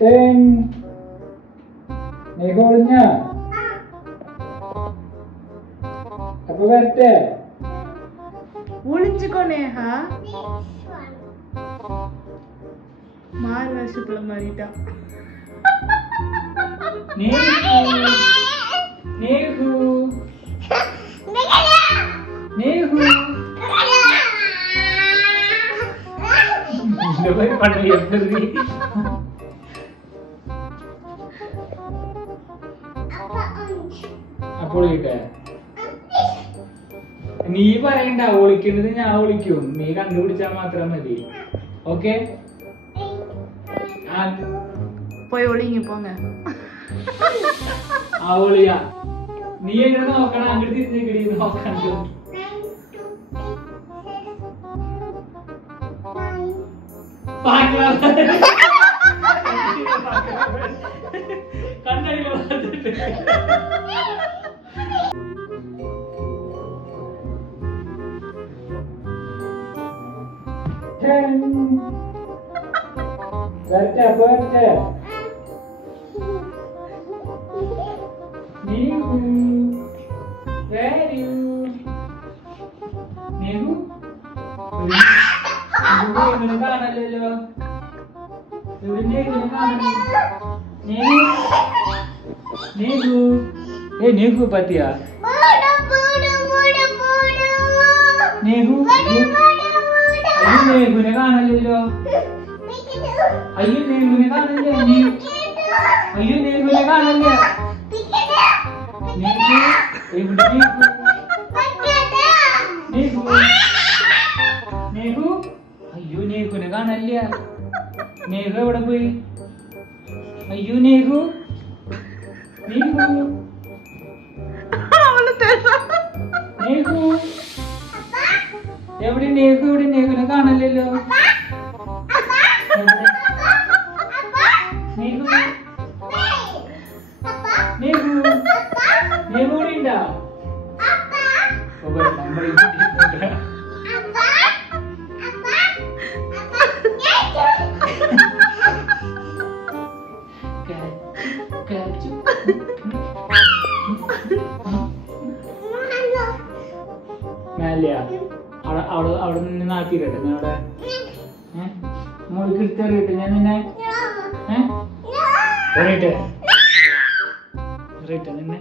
10. നീ ഒളിഞ്ഞ അപ്പൊ വരട്ടെ. ഒളിஞ்சுக்கோ நேஹா. மாறு வருஷத்துல மாறிட்டா. நேஹு நேஹு நேஹு இந்த மாதிரி பண்ண எப்படி അപ്പോൾ നീ പറയണ്ട ഒളിക്കുന്നത് ഞാൻ ഒളിക്കും, നീ കണ്ടുപിടിച്ചാൽ മാത്രം മതി. ഓക്കെ പോയി ഒളിങ്ങി പോങ്ങ. ആ ഒളിയാ നീ എങ്ങനെ നോക്കണം, അങ്ങോട്ട് തിരിഞ്ഞിക്കടി നോക്കണ്ടോ. കണ്ണടിയിൽ വന്നിട്ട് വരട്ടെ അപ്പൊ വരട്ടെ. നീഹു വരൂ. നീഹു ഇങ്ങനെ കാണല്ലോ. നീഹു നീഹു ഏ നീഹു പറ്റിയാ നീഹു. അയ്യോ നേഹുനെ കാണല്ലോ. അയ്യോ നേഹുനെ കാണല്ലേ. അയ്യോ നേഹുനെ കാണല്ലേ. നേഹു എവിടെ? നേഹു നേഹു അയ്യോ നേഹുനെ കാണല്ല. നേഹു എവിടെ പോയി? അയ്യോ നേഹു നേഹു നേഹു എവിടെ? നേഹു എവിടെ? നേഹുനെ കാണല്ലോ. നേഹു നേഹു നേഹു ഇവിടെ ഉണ്ടാ? മേലെയാ? അവിടെ നിന്ന് നാട്ടിരട്ടെ നിങ്ങളുടെ മോൾക്ക് എടുത്തറിയട്ടെ ഞാൻ നിന്നെ പറയട്ടെ നിന്നെ